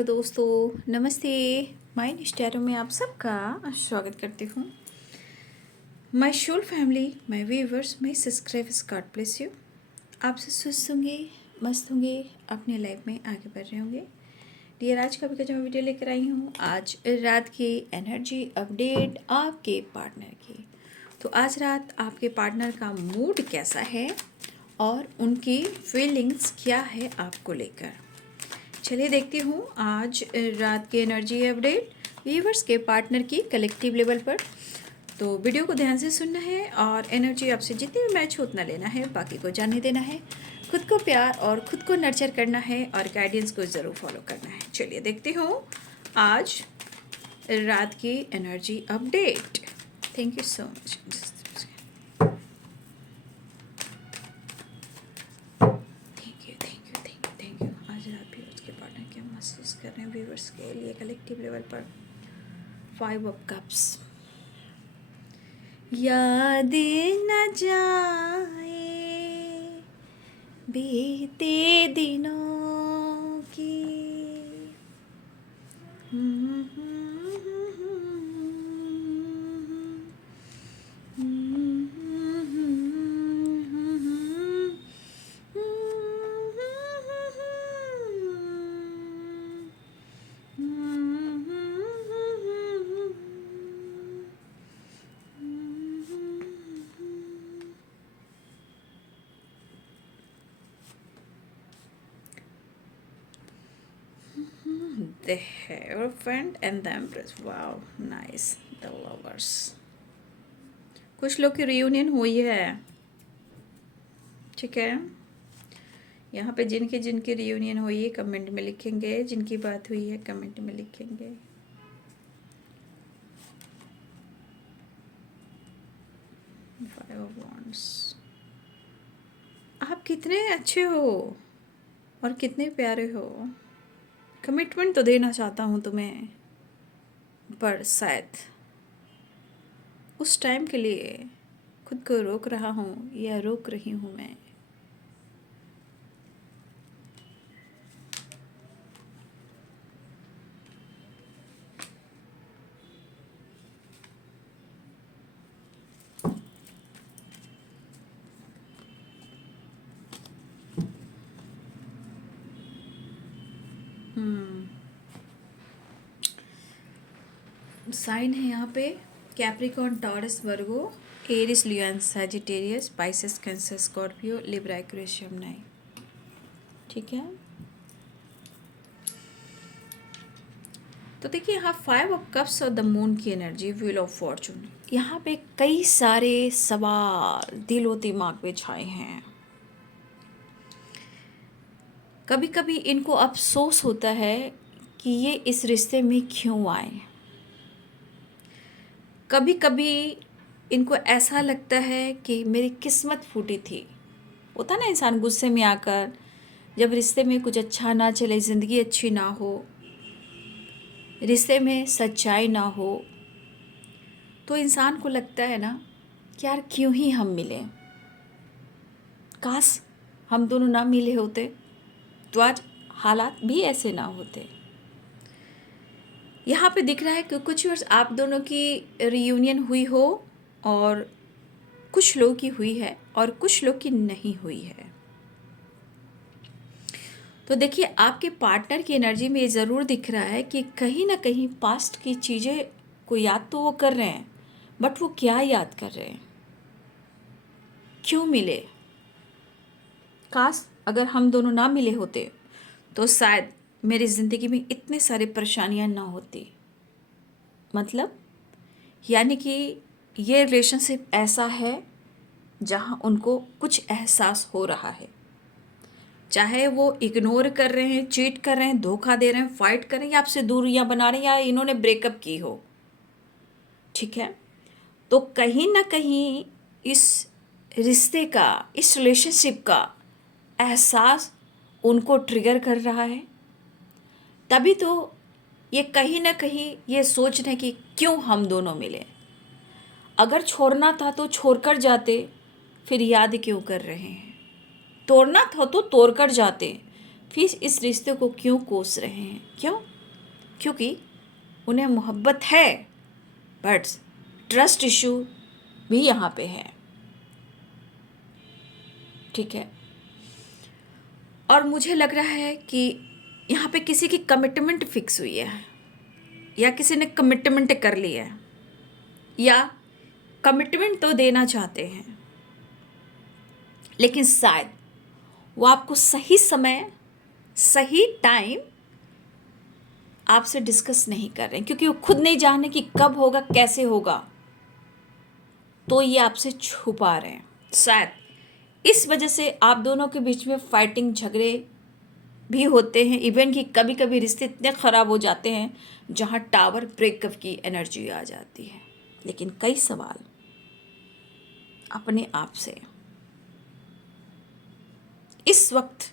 Hello दोस्तों, नमस्ते। My निस्टैरो में आप सबका स्वागत करती हूँ। My soul family, my viewers, my subscribers, God bless you. आपसे स्वस्थ होंगे, मस्त होंगे, अपने लाइफ में आगे बढ़ रहे होंगे। डियर, आज का भी जो मैं वीडियो लेकर आई हूँ, आज रात की एनर्जी अपडेट आपके पार्टनर की। तो आज रात आपके पार्टनर का मूड कैसा है और उनकी फीलिंग्स क्या है आपको लेकर, चलिए देखती हूँ आज रात की एनर्जी अपडेट व्यूअर्स के पार्टनर की कलेक्टिव लेवल पर। तो वीडियो को ध्यान से सुनना है और एनर्जी आपसे जितनी भी मैच हो उतना लेना है, बाकी को जाने देना है। खुद को प्यार और खुद को नर्चर करना है और गाइडेंस को ज़रूर फॉलो करना है। चलिए देखती हूँ आज रात की energy update. Thank you so much. महसूस कर रहे हैं व्यूवर्स के लिए कलेक्टिव लेवल पर 5 ऑफ कप्स। याद न जाए बीते दिनों की, the Hierophant and the Empress. Wow, nice. The Lovers. कुछ लोग की रियूनियन हुई है, ठीक है। यहाँ पे जिनकी जिनकी रियूनियन हुई है कमेंट में लिखेंगे, जिनकी बात हुई है कमेंट में लिखेंगे। Five of Wands. आप कितने अच्छे हो और कितने प्यारे हो। कमिटमेंट तो देना चाहता हूँ तुम्हें, पर शायद उस टाइम के लिए खुद को रोक रहा हूँ या रोक रही हूँ मैं। साइन है यहाँ पे Capricorn, Taurus, Virgo, Aries, Leo, Sagittarius, Pisces, Cancer, Scorpio, Libra, Aquarius, Gemini, ठीक है। तो देखिए यहाँ 5 ऑफ कप्स और द मून की एनर्जी, व्हील ऑफ फॉर्चून। यहाँ पे कई सारे सवाल दिलो दिमाग में छाए हैं। कभी कभी इनको अफसोस होता है कि ये इस रिश्ते में क्यों आए। कभी कभी इनको ऐसा लगता है कि मेरी किस्मत फूटी थी। होता ना इंसान गुस्से में आकर, जब रिश्ते में कुछ अच्छा ना चले, ज़िंदगी अच्छी ना हो, रिश्ते में सच्चाई ना हो, तो इंसान को लगता है ना कि यार क्यों ही हम मिले, काश हम दोनों ना मिले होते तो आज हालात भी ऐसे ना होते। यहाँ पे दिख रहा है कि कुछ वर्ष आप दोनों की रियूनियन हुई हो और कुछ लोग की हुई है और कुछ लोग की नहीं हुई है। तो देखिए आपके पार्टनर की एनर्जी में ये ज़रूर दिख रहा है कि कहीं ना कहीं पास्ट की चीज़ें को याद तो वो कर रहे हैं, बट वो क्या याद कर रहे हैं, क्यों मिले। काश अगर हम दोनों ना मिले होते तो शायद मेरी ज़िंदगी में इतने सारे परेशानियां ना होती। मतलब यानी कि ये रिलेशनशिप ऐसा है जहां उनको कुछ एहसास हो रहा है, चाहे वो इग्नोर कर रहे हैं, चीट कर रहे हैं, धोखा दे रहे हैं, फाइट कर रहे हैं, या आपसे दूरियां बना रहे हैं, या इन्होंने ब्रेकअप की हो, ठीक है। तो कहीं ना कहीं इस रिश्ते का, इस रिलेशनशिप का एहसास उनको ट्रिगर कर रहा है। तभी तो ये कहीं ना कहीं ये सोच रहे हैं कि क्यों हम दोनों मिले। अगर छोड़ना था तो छोड़कर जाते, फिर याद क्यों कर रहे हैं। तोड़ना था तो तोड़कर जाते, फिर इस रिश्ते को क्यों कोस रहे हैं, क्यों। क्योंकि उन्हें मोहब्बत है, बट ट्रस्ट इशू भी यहाँ पे है। ठीक है, और मुझे लग रहा है कि यहाँ पे किसी की कमिटमेंट फिक्स हुई है, या किसी ने कमिटमेंट कर ली है, या कमिटमेंट तो देना चाहते हैं, लेकिन शायद वो आपको सही समय सही टाइम आपसे डिस्कस नहीं कर रहे हैं, क्योंकि वो खुद नहीं जानते कि कब होगा, कैसे होगा, तो ये आपसे छुपा रहे हैं। शायद इस वजह से आप दोनों के बीच में फाइटिंग, झगड़े भी होते हैं। इवन कि कभी कभी रिश्ते इतने ख़राब हो जाते हैं जहाँ टावर ब्रेकअप की एनर्जी आ जाती है। लेकिन कई सवाल अपने आप से इस वक्त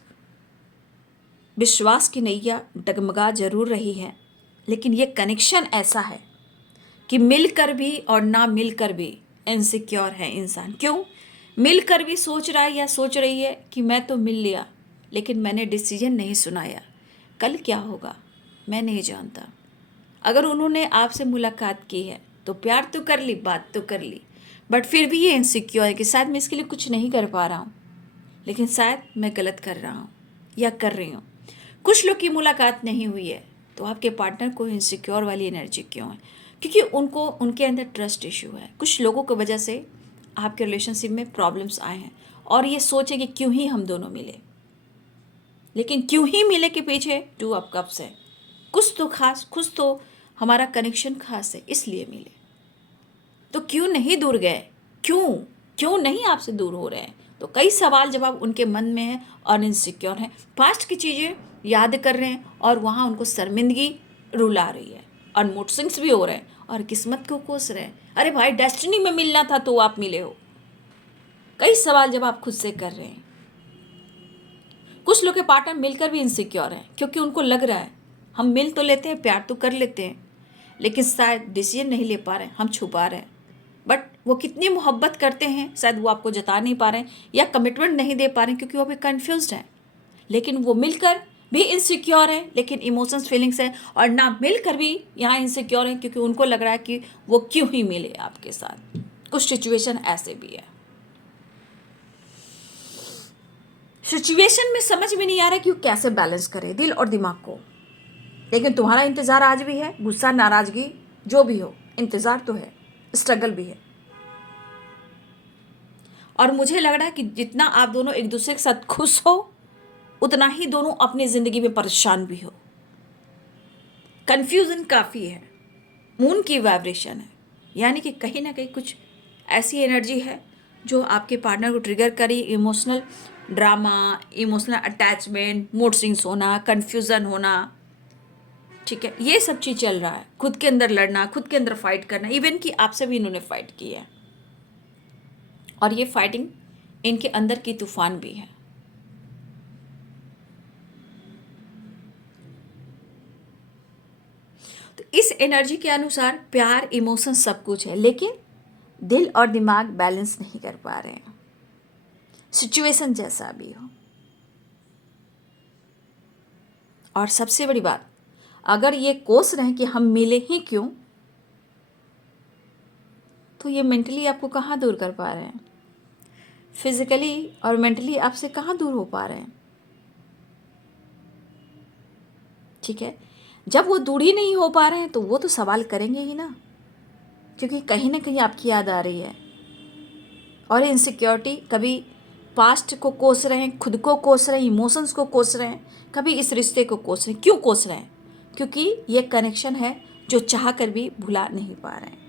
विश्वास की नैया डगमगा जरूर रही है, लेकिन ये कनेक्शन ऐसा है कि मिलकर भी और ना मिलकर भी इनसिक्योर है इंसान। क्यों? मिलकर भी सोच रहा है या सोच रही है कि मैं तो मिल लिया, लेकिन मैंने डिसीजन नहीं सुनाया, कल क्या होगा मैं नहीं जानता। अगर उन्होंने आपसे मुलाकात की है तो प्यार तो कर ली, बात तो कर ली, बट फिर भी ये इनसिक्योर है कि शायद मैं इसके लिए कुछ नहीं कर पा रहा हूँ, लेकिन शायद मैं गलत कर रहा हूँ या कर रही हूँ। कुछ लोग की मुलाकात नहीं हुई है तो आपके पार्टनर को इनसिक्योर वाली एनर्जी क्यों है? क्योंकि उनको उनके अंदर ट्रस्ट इशू है। कुछ लोगों की वजह से आपके रिलेशनशिप में प्रॉब्लम्स आए हैं और ये सोचे कि क्यों ही हम दोनों मिले। लेकिन क्यों ही मिले के पीछे 2 ऑफ कप्स है। कुछ तो खास, कुछ तो हमारा कनेक्शन खास है, इसलिए मिले। तो क्यों नहीं दूर गए? क्यों नहीं आपसे दूर हो रहे हैं? तो कई सवाल जवाब उनके मन में है और इनसिक्योर हैं। पास्ट की चीज़ें याद कर रहे हैं और वहाँ उनको शर्मिंदगी रुला रही है और मूड स्विंग्स भी हो रहे हैं और किस्मत को कोस रहे हैं। अरे भाई, डेस्टिनी में मिलना था तो आप मिले हो। कई सवाल जवाब खुद से कर रहे हैं। कुछ लोग के पार्टनर मिलकर भी इनसिक्योर हैं, क्योंकि उनको लग रहा है हम मिल तो लेते हैं, प्यार तो कर लेते हैं, लेकिन शायद डिसीजन नहीं ले पा रहे हैं, हम छुपा रहे हैं। बट वो कितनी मोहब्बत करते हैं शायद वो आपको जता नहीं पा रहे हैं या कमिटमेंट नहीं दे पा रहे हैं, क्योंकि वो अभी कन्फ्यूज्ड हैं। लेकिन वो मिलकर भी इनसिक्योर हैं, लेकिन इमोशंस फीलिंग्स हैं, और ना मिलकर भी यहाँ इनसिक्योर हैं क्योंकि उनको लग रहा है कि वो क्यों ही मिले आपके साथ। कुछ सिचुएशन ऐसे भी है। सिचुएशन में समझ में नहीं आ रहा कि वो कैसे बैलेंस करे दिल और दिमाग को। लेकिन तुम्हारा इंतज़ार आज भी है, गुस्सा, नाराज़गी जो भी हो, इंतज़ार तो है, स्ट्रगल भी है। और मुझे लग रहा है कि जितना आप दोनों एक दूसरे के साथ खुश हो, उतना ही दोनों अपनी ज़िंदगी में परेशान भी हो। कन्फ्यूज़न काफ़ी है, मून की वाइब्रेशन है, यानी कि कहीं ना कहीं कुछ ऐसी एनर्जी है जो आपके पार्टनर को ट्रिगर करी। Emotional drama, emotional attachment, mood swings होना, कन्फ्यूज़न होना, ठीक है, ये सब चीज़ चल रहा है। खुद के अंदर लड़ना, खुद के अंदर फाइट करना, इवन कि आपसे भी इन्होंने फाइट की है, और ये फाइटिंग इनके अंदर की तूफान भी है। तो इस एनर्जी के अनुसार प्यार, इमोशन सब कुछ है, लेकिन दिल और दिमाग बैलेंस नहीं कर पा रहे हैं, सिचुएशन जैसा भी हो। और सबसे बड़ी बात, अगर ये कोस रहे हैं कि हम मिले ही क्यों, तो ये मेंटली आपको कहाँ दूर कर पा रहे हैं? फिजिकली और मेंटली आपसे कहाँ दूर हो पा रहे हैं? ठीक है, जब वो दूर ही नहीं हो पा रहे हैं तो वो तो सवाल करेंगे ही ना, क्योंकि कहीं ना कहीं आपकी याद आ रही है। और इनसिक्योरिटी, कभी पास्ट को कोस रहे हैं, खुद को कोस रहे हैं, इमोशंस को कोस रहे हैं, कभी इस रिश्ते को कोस रहे हैं। क्यों कोस रहे हैं? क्योंकि ये कनेक्शन है जो चाह कर भी भुला नहीं पा रहे हैं।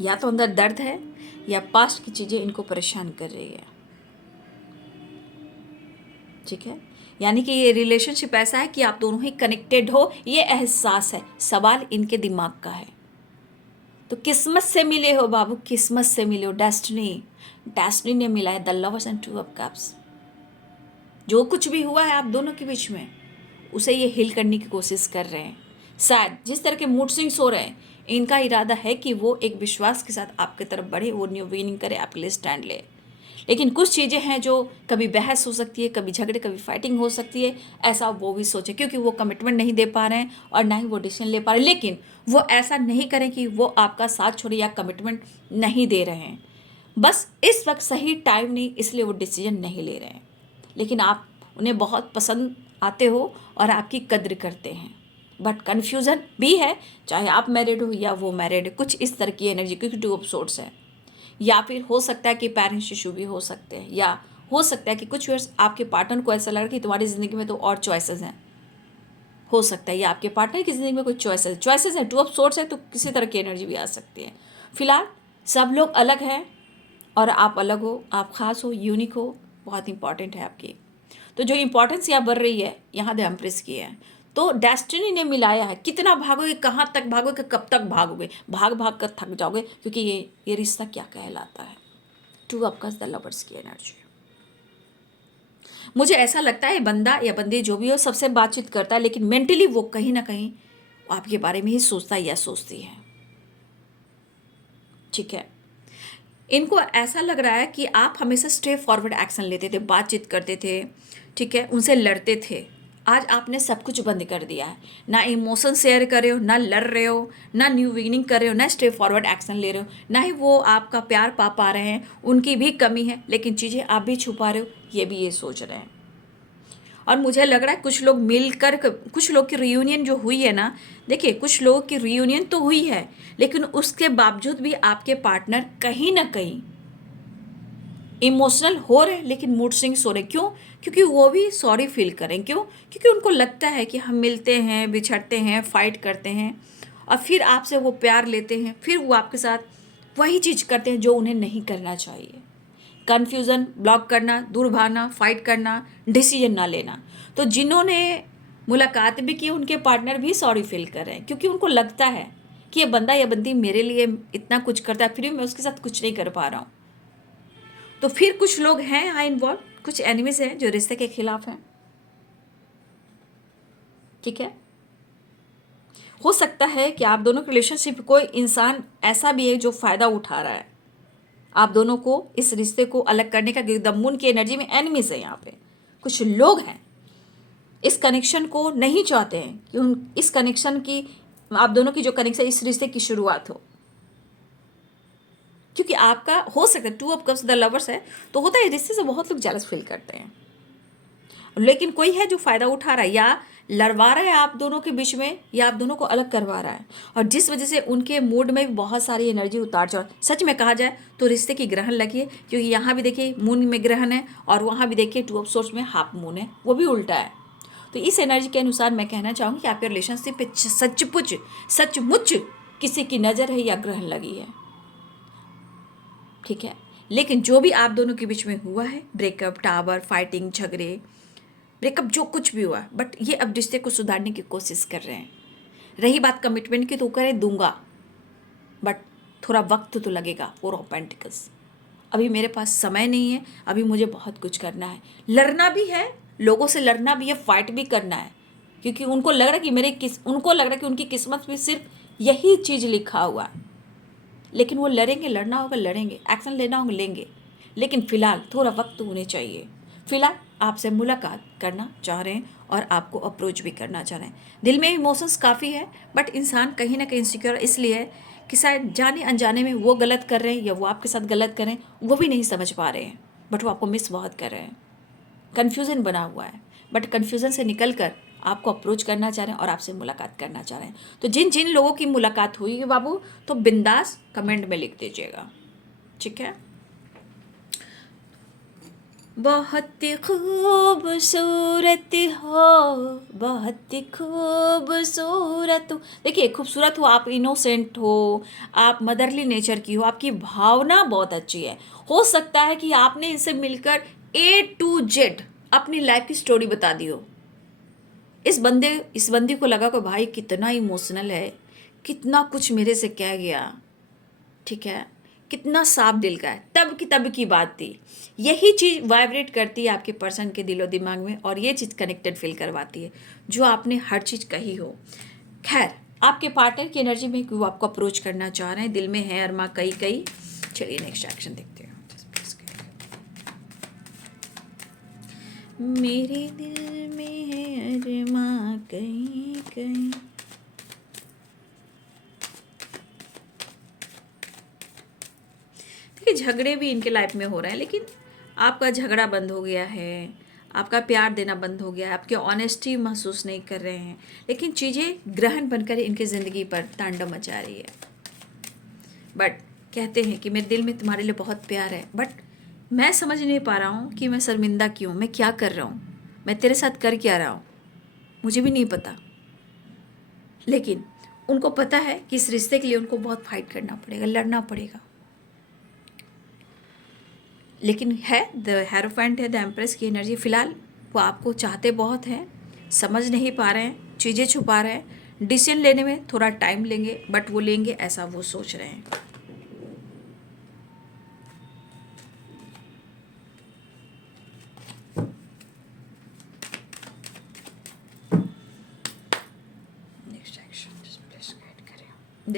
या तो अंदर दर्द है या पास्ट की चीज़ें इनको परेशान कर रही है। ठीक है, यानी कि ये रिलेशनशिप ऐसा है कि आप दोनों ही कनेक्टेड हो, ये एहसास है। सवाल इनके दिमाग का है। तो किस्मत से मिले हो बाबू, किस्मत से मिले हो, डेस्टिनी ने मिला है। The lovers and 2 of cups. जो कुछ भी हुआ है आप दोनों के बीच में, उसे ये हील करने की कोशिश कर रहे हैं। शायद जिस तरह के मूड स्विंग्स हो रहे हैं, इनका इरादा है कि वो एक विश्वास के साथ आपके तरफ बढ़े, वो न्यू विनिंग करे, आपके लिए स्टैंड ले। लेकिन कुछ चीज़ें हैं जो कभी बहस हो सकती है, कभी झगड़े, कभी फाइटिंग हो सकती है, ऐसा वो भी सोचें, क्योंकि वो कमिटमेंट नहीं दे पा रहे हैं और ना ही वो डिसीजन ले पा रहे हैं। लेकिन वो ऐसा नहीं करें कि वो आपका साथ छोड़े या कमिटमेंट नहीं दे रहे हैं, बस इस वक्त सही टाइम नहीं, इसलिए वो डिसीजन नहीं ले रहे हैं। लेकिन आप उन्हें बहुत पसंद आते हो और आपकी कद्र करते हैं, बट कन्फ्यूज़न भी है, चाहे आप मैरिड हो या वो मैरिड है। कुछ इस तरह की एनर्जी, क्योंकि 2 ऑफ सोर्ड्स है। या फिर हो सकता है कि पेरेंट्स इशू भी हो सकते हैं, या हो सकता है कि कुछ वर्ष आपके पार्टनर को ऐसा लग रहा है कि तुम्हारी ज़िंदगी में तो और चॉइसेस हैं। हो सकता है या आपके पार्टनर की ज़िंदगी में कोई चॉइसेस है। 2 ऑफ सोर्ड्स है तो किसी तरह की एनर्जी भी आ सकती है। फिलहाल सब लोग अलग हैं और आप अलग हो, आप ख़ास हो, यूनिक हो, बहुत इंपॉर्टेंट है आपकी। तो जो इंपॉर्टेंस यहाँ बढ़ रही है, यहाँ द एम्प्रेस की है। तो डेस्टिनी ने मिलाया है। कितना भागोगे, कहाँ तक भागोगे, कब तक भागोगे, भाग भाग कर थक जाओगे, क्योंकि ये रिश्ता क्या कहलाता है। 2 ऑफ कप्स द लवर्स की एनर्जी। मुझे ऐसा लगता है बंदा या बंदी जो भी हो सबसे बातचीत करता है, लेकिन मेंटली वो कहीं ना कहीं आपके बारे में ही सोचता है या सोचती है। ठीक है, इनको ऐसा लग रहा है कि आप हमेशा स्ट्रेट फॉरवर्ड एक्शन लेते थे, बातचीत करते थे, ठीक है, उनसे लड़ते थे। आज आपने सब कुछ बंद कर दिया है, ना इमोशन शेयर कर रहे हो, ना लड़ रहे हो, ना न्यू बिगिनिंग कर रहे हो, ना स्ट्रेट फॉरवर्ड एक्शन ले रहे हो, ना ही वो आपका प्यार पा रहे हैं। उनकी भी कमी है, लेकिन चीज़ें आप भी छुपा रहे हो, ये भी ये सोच रहे हैं। और मुझे लग रहा है कुछ लोग मिलकर, कुछ लोग की रियूनियन जो हुई है ना, देखिए कुछ लोगों की रियूनियन तो हुई है, लेकिन उसके बावजूद भी आपके पार्टनर कहीं ना कहीं इमोशनल हो रहे, लेकिन मूड स्विंग्स हो रहे। क्यों? क्योंकि वो भी सॉरी फील करें। क्यों? क्योंकि उनको लगता है कि हम मिलते हैं, बिछड़ते हैं, फाइट करते हैं और फिर आपसे वो प्यार लेते हैं, फिर वो आपके साथ वही चीज़ करते हैं जो उन्हें नहीं करना चाहिए। कन्फ्यूज़न, ब्लॉक करना, दूर भागना, फाइट करना, डिसीजन ना लेना। तो जिन्होंने मुलाकात भी की, उनके पार्टनर भी सॉरी फील कर रहे हैं, क्योंकि उनको लगता है कि ये बंदा या बंदी मेरे लिए इतना कुछ करता है, फिर भी मैं उसके साथ कुछ नहीं कर पा रहा हूँ। तो फिर कुछ लोग हैं यहाँ इन्वॉल्व, कुछ एनिमीज हैं जो रिश्ते के खिलाफ हैं। ठीक है, हो सकता है कि आप दोनों के रिलेशनशिप कोई इंसान ऐसा भी है जो फ़ायदा उठा रहा है आप दोनों को, इस रिश्ते को अलग करने का। द मून की एनर्जी में एनिमीज है यहाँ पे। कुछ लोग हैं इस कनेक्शन को नहीं चाहते हैं कि इस कनेक्शन की, आप दोनों की जो कनेक्शन, इस रिश्ते की शुरुआत हो, क्योंकि आपका हो सकता है 2 ऑफ कप्स द लवर्स है, तो होता है रिश्ते से बहुत लोग जेलस फील करते हैं। लेकिन कोई है जो फ़ायदा उठा रहा है या लड़वा रहा है आप दोनों के बीच में, या आप दोनों को अलग करवा रहा है, और जिस वजह से उनके मूड में बहुत सारी एनर्जी उतार चढ़ाव। सच में कहा जाए तो रिश्ते की ग्रहण लगी है, क्योंकि यहाँ भी देखिए मून में ग्रहण है और वहाँ भी देखिए 2 ऑफ सोर्स में हाफ मून है, वो भी उल्टा है। तो इस एनर्जी के अनुसार मैं कहना चाहूँगी कि आपके रिलेशनशिप पे सचमुच किसी की नज़र है या ग्रहण लगी है। ठीक है, लेकिन जो भी आप दोनों के बीच में हुआ है, ब्रेकअप, टावर, फाइटिंग, झगड़े, ब्रेकअप, जो कुछ भी हुआ, बट ये अब रिश्ते को सुधारने की कोशिश कर रहे हैं। रही बात कमिटमेंट की, तो करें दूंगा, बट थोड़ा वक्त तो लगेगा फॉर रोमांटिकल्स। अभी मेरे पास समय नहीं है, अभी मुझे बहुत कुछ करना है, लड़ना भी है, लोगों से लड़ना भी है, फाइट भी करना है, क्योंकि उनको लग रहा है कि उनको लग रहा है कि उनकी किस्मत में सिर्फ यही चीज़ लिखा हुआ है। लेकिन वो लड़ेंगे, लड़ना होगा लड़ेंगे, एक्शन लेना होगा लेंगे, लेकिन फ़िलहाल थोड़ा वक्त होने चाहिए। फ़िलहाल आपसे मुलाकात करना चाह रहे हैं और आपको अप्रोच भी करना चाह रहे हैं। दिल में इमोशंस काफ़ी है, बट इंसान कहीं ना कहीं इनसिक्योर इसलिए है कि शायद जाने अनजाने में वो गलत कर रहे हैं या वो आपके साथ गलत कर रहे हैं, वो भी नहीं समझ पा रहे हैं, बट वो आपको मिस बहुत कर रहे हैं। कन्फ्यूज़न बना हुआ है, बट कन्फ्यूज़न से निकल कर आपको अप्रोच करना चाह रहे हैं और आपसे मुलाकात करना चाह रहे हैं। तो जिन जिन लोगों की मुलाकात हुई है बाबू, तो बिंदास कमेंट में लिख दीजिएगा। ठीक है, बहुत खूबसूरत हो, बहुत खूबसूरत हो। देखिए खूबसूरत हो, आप इनोसेंट हो, आप मदरली नेचर की हो, आपकी भावना बहुत अच्छी है। हो सकता है कि आपने इनसे मिलकर A to Z अपनी लाइफ की स्टोरी बता दी हो। इस बंदी को लगा कि भाई कितना इमोशनल है, कितना कुछ मेरे से कह गया, ठीक है, कितना साफ दिल का है, तब की बात थी। यही चीज़ वाइब्रेट करती है आपके पर्सन के दिलो दिमाग में, और ये चीज़ कनेक्टेड फील करवाती है जो आपने हर चीज़ कही हो। खैर, आपके पार्टनर की एनर्जी में वो आपको अप्रोच करना चाह रहे हैं, दिल में है अरमा कई। चलिए नेक्स्ट एक्शन देखते हैं। मेरे दिल में है अरमा कहीं कहीं। देखिए झगड़े भी इनके लाइफ में हो रहे हैं, लेकिन आपका झगड़ा बंद हो गया है, आपका प्यार देना बंद हो गया है, आपके ऑनेस्टी महसूस नहीं कर रहे हैं, लेकिन चीज़ें ग्रहण बनकर इनकी ज़िंदगी पर तांडव मचा रही है। बट कहते हैं कि मेरे दिल में तुम्हारे लिए बहुत प्यार है, बट मैं समझ नहीं पा रहा हूँ कि मैं शर्मिंदा क्यों, मैं क्या कर रहा हूँ, मैं तेरे साथ कर क्या रहा हूँ, मुझे भी नहीं पता। लेकिन उनको पता है कि इस रिश्ते के लिए उनको बहुत फाइट करना पड़ेगा, लड़ना पड़ेगा। लेकिन है द हेरोफेंट है, द एम्प्रेस की एनर्जी। फिलहाल वो आपको चाहते बहुत हैं, समझ नहीं पा रहे हैं, चीज़ें छुपा रहे हैं, डिसीजन लेने में थोड़ा टाइम लेंगे, बट वो लेंगे ऐसा वो सोच रहे हैं। नेक्स्ट एक्शन प्लीज गाइड करें।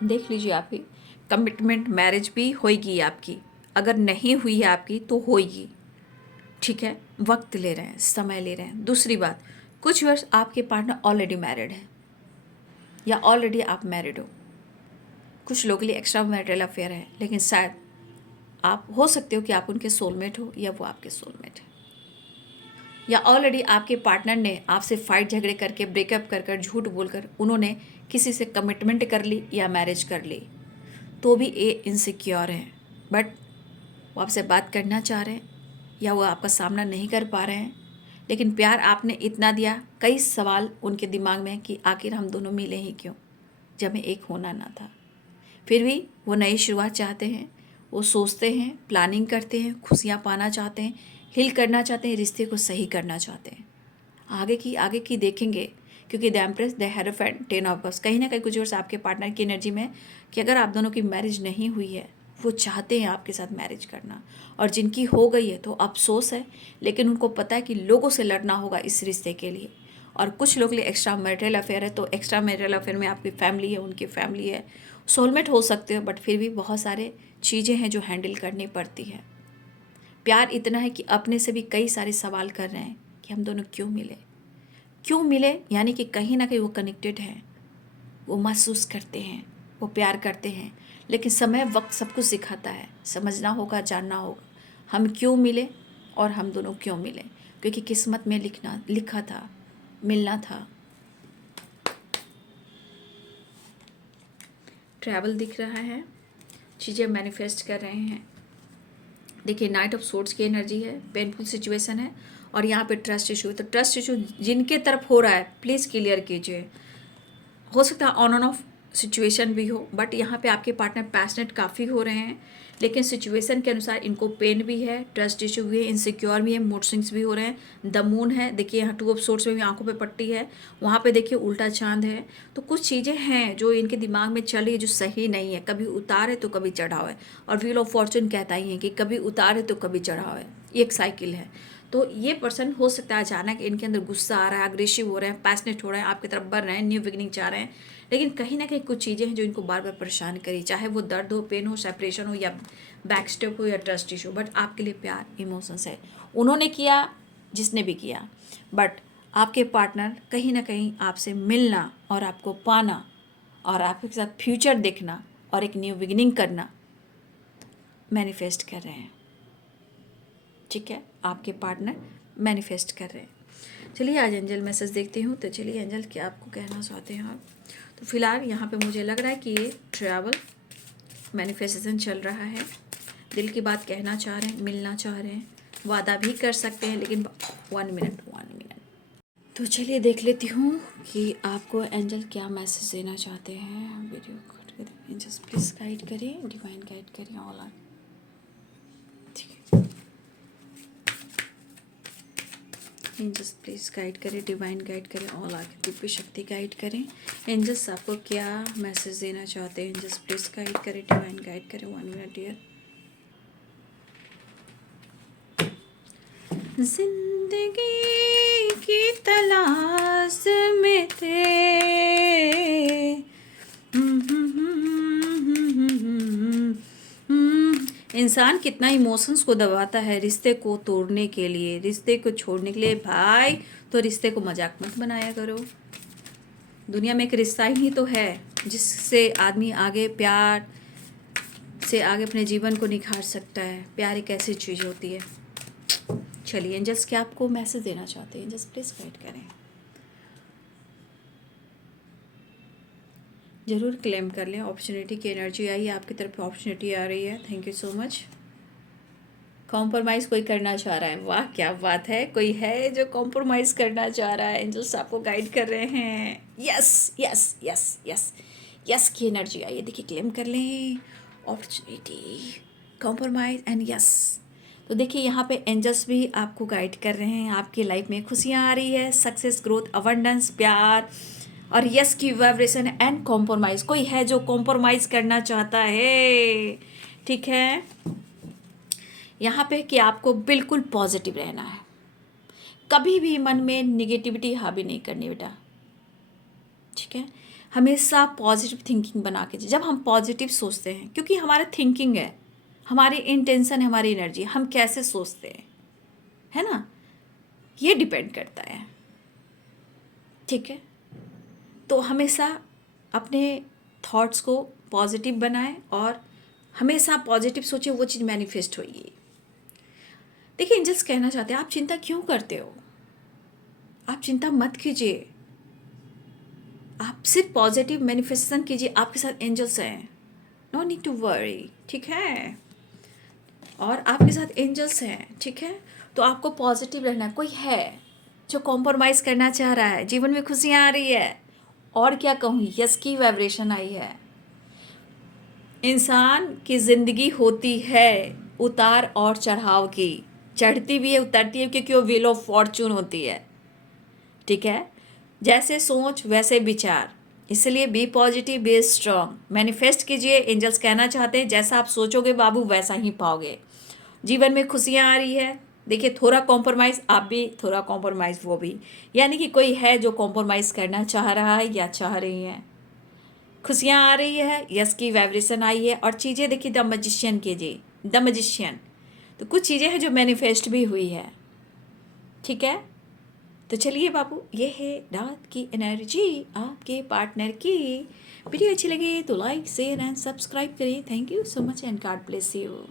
देख लीजिए आप ही कमिटमेंट मैरिज भी होएगी आपकी, अगर नहीं हुई है आपकी तो होएगी। ठीक है, वक्त ले रहे हैं, समय ले रहे हैं। दूसरी बात, कुछ वर्ष आपके पार्टनर ऑलरेडी मैरिड है या ऑलरेडी आप मैरिड हो। कुछ लोगों के लिए एक्स्ट्रा मैरिटल अफेयर है, लेकिन शायद आप हो सकते हो कि आप उनके सोलमेट हो या वो आपके सोलमेट है, या ऑलरेडी आपके पार्टनर ने आपसे फाइट झगड़े करके ब्रेकअप कर कर झूठ बोलकर उन्होंने किसी से कमिटमेंट कर ली या मैरिज कर ली, तो भी ये इनसिक्योर हैं। बट वो आपसे बात करना चाह रहे हैं या वो आपका सामना नहीं कर पा रहे हैं, लेकिन प्यार आपने इतना दिया, कई सवाल उनके दिमाग में कि आखिर हम दोनों मिले ही क्यों जब हमें एक होना ना था। फिर भी वो नई शुरुआत चाहते हैं, वो सोचते हैं, प्लानिंग करते हैं, खुशियाँ पाना चाहते हैं, हील करना चाहते हैं, रिश्ते को सही करना चाहते हैं। आगे की देखेंगे, क्योंकि the empress, the hierophant, 10 of cups, कहीं ना कहीं कुछ वर्ष आपके पार्टनर की एनर्जी में कि अगर आप दोनों की मैरिज नहीं हुई है, वो चाहते हैं आपके साथ मैरिज करना, और जिनकी हो गई है तो अफसोस है, लेकिन उनको पता है कि लोगों से लड़ना होगा इस रिश्ते के लिए। और कुछ लोग के लिए एक्स्ट्रा मैरिटल अफेयर है, तो एक्स्ट्रा मैरिटल अफेयर में आपकी फैमिली है, उनकी फैमिली है, सोलमेट हो सकते हो, बट फिर भी बहुत सारे चीज़ें हैं जो हैंडल करनी पड़ती है। प्यार इतना है कि अपने से भी कई सारे सवाल कर रहे हैं कि हम दोनों क्यों मिले, यानी कि कहीं ना कहीं वो कनेक्टेड हैं, वो महसूस करते हैं, वो प्यार करते हैं। लेकिन समय वक्त सब कुछ सिखाता है, समझना होगा, जानना होगा हम क्यों मिले और हम दोनों क्यों मिले, क्योंकि किस्मत में लिखा था, मिलना था। ट्रैवल दिख रहा है, चीज़ें मैनिफेस्ट कर रहे हैं। देखिए नाइट ऑफ सोर्ड्स की एनर्जी है, पेनफुल सिचुएशन है, और यहाँ पे ट्रस्ट इशू है। तो ट्रस्ट इशू जिनके तरफ हो रहा है प्लीज़ क्लियर कीजिए। हो सकता है ऑन एंड ऑफ सिचुएशन भी हो, बट यहाँ पे आपके पार्टनर पैशनेट काफ़ी हो रहे हैं, लेकिन सिचुएशन के अनुसार इनको पेन भी है, ट्रस्ट इशू भी है, इनसिक्योर भी है, मूड स्विंग्स भी हो रहे हैं। द मून है, देखिए यहाँ 2 ऑफ सोर्ड्स में भी आंखों पे पट्टी है, वहाँ पे देखिए उल्टा चांद है। तो कुछ चीज़ें हैं जो इनके दिमाग में चल रही है जो सही नहीं है, कभी उतार है तो कभी चढ़ाव है, और व्हील ऑफ फॉर्चून कहता ही है कि कभी उतार है तो कभी चढ़ाव है, ये एक साइकिल है। तो ये पर्सन हो सकता है अचानक इनके अंदर गुस्सा आ रहा है, अग्रेसिव हो रहे हैं, पैशनेट हो रहे हैं, आपकी तरफ बढ़ रहे हैं, न्यू बिगनिंग चाह रहे हैं, लेकिन कहीं ना कहीं कुछ चीज़ें हैं जो इनको बार बार परेशान करी, चाहे वो दर्द हो, पेन हो, सेपरेशन हो, या बैक स्टेप हो, या ट्रस्ट इशू। बट आपके लिए प्यार इमोशंस है, उन्होंने किया जिसने भी किया, बट आपके पार्टनर कहीं ना कहीं आपसे मिलना और आपको पाना और आपके साथ फ्यूचर देखना और एक न्यू बिगिनिंग करना मैनिफेस्ट कर रहे हैं। ठीक है, आपके पार्टनर मैनिफेस्ट कर रहे हैं। चलिए आज एंजल मैसेज देखती हूँ। तो चलिए एंजल क्या आपको कहना चाहते हैं आप। तो फिलहाल यहाँ पे मुझे लग रहा है कि ये ट्रैवल मैनिफेस्टेशन चल रहा है, दिल की बात कहना चाह रहे हैं, मिलना चाह रहे हैं, वादा भी कर सकते हैं, लेकिन 1 मिनट। तो चलिए देख लेती हूँ कि आपको एंजल क्या मैसेज देना चाहते हैं। वीडियो एंजल्स प्लीज़ गाइड करिए, डिवाइन गाइड करिए ऑल आर। ठीक है, एंजल्स प्लीज़ गाइड करें, डिवाइन गाइड करें, ऑल आगे दिव्य शक्ति गाइड करें। एंजल्स आपको क्या मैसेज देना चाहते हैं, एंजल्स प्लीज़ गाइड करें, डिवाइन गाइड करें। 1 मिनट डियर। जिंदगी की तलाश में थे, इंसान कितना इमोशंस को दबाता है रिश्ते को तोड़ने के लिए, रिश्ते को छोड़ने के लिए। भाई तो रिश्ते को मजाक मत बनाया करो। दुनिया में एक रिश्ता ही तो है जिससे आदमी आगे प्यार से आगे अपने जीवन को निखार सकता है। प्यार एक ऐसी चीज़ होती है। चलिए एंजल्स क्या आपको मैसेज देना चाहते हैं, एंजल्स प्लीज़ गाइड करें। ज़रूर क्लेम कर लें। अपॉर्चुनिटी की एनर्जी आई है आपकी तरफ, अपॉर्चुनिटी आ रही है। Thank you so much. Compromise कोई करना चाह रहा है, वाह क्या बात है। कोई है जो कॉम्प्रोमाइज़ करना चाह रहा है, एंजल्स आपको गाइड कर रहे हैं। Yes yes yes yes yes की एनर्जी आई है। देखिए क्लेम कर लें अपॉर्चुनिटी, कॉम्प्रोमाइज़ एंड यस। तो देखिए यहाँ पे एंजल्स भी आपको गाइड कर रहे हैं। आपकी लाइफ में खुशियाँ आ रही है, सक्सेस, ग्रोथ, अबंडेंस, प्यार और यस की वाइब्रेशन एंड कॉम्प्रोमाइज़। कोई है जो कॉम्प्रोमाइज़ करना चाहता है, ठीक है। यहाँ पे कि आपको बिल्कुल पॉजिटिव रहना है, कभी भी मन में निगेटिविटी हावी नहीं करनी बेटा, ठीक है। हमेशा पॉजिटिव थिंकिंग बना के, जब हम पॉजिटिव सोचते हैं, क्योंकि हमारा थिंकिंग है, हमारी इंटेंशन है, हमारी एनर्जी, हम कैसे सोचते हैं, है ना, ये डिपेंड करता है, ठीक है। तो हमेशा अपने थॉट्स को पॉजिटिव बनाएं और हमेशा पॉजिटिव सोचें, वो चीज़ मैनिफेस्ट होगी। देखिए एंजल्स कहना चाहते हैं आप चिंता क्यों करते हो, आप चिंता मत कीजिए, आप सिर्फ पॉजिटिव मैनिफेस्टेशन कीजिए। आपके साथ एंजल्स हैं, नो नीड टू वरी, ठीक है। और आपके साथ एंजल्स हैं, ठीक है। तो आपको पॉजिटिव रहना है। कोई है जो कॉम्प्रोमाइज़ करना चाह रहा है, जीवन में खुशियाँ आ रही है, और क्या कहूँ, यस की वाइब्रेशन आई है। इंसान की ज़िंदगी होती है उतार और चढ़ाव की, चढ़ती भी है उतरती है, क्योंकि वो व्हील ऑफ फॉर्चून होती है, ठीक है। जैसे सोच वैसे विचार, इसलिए be positive, be strong, manifest कीजिए। एंजल्स कहना चाहते हैं जैसा आप सोचोगे बाबू वैसा ही पाओगे। जीवन में खुशियाँ आ रही है। देखिए थोड़ा कॉम्प्रोमाइज़ आप भी, थोड़ा कॉम्प्रोमाइज़ वो भी, यानी कि कोई है जो कॉम्प्रोमाइज़ करना चाह रहा है या चाह रही है। खुशियाँ आ रही है, यस की वाइब्रेशन आई है। और चीज़ें देखिए, द मैजिशियन कीजिए, द मैजिशियन, तो कुछ चीज़ें हैं जो मैनिफेस्ट भी हुई है, ठीक है। तो चलिए बाबू, ये है रात की एनर्जी आपके पार्टनर की। वीडियो अच्छी लगी तो लाइक, शेयर एंड सब्सक्राइब करिए। Thank you so much and God bless you.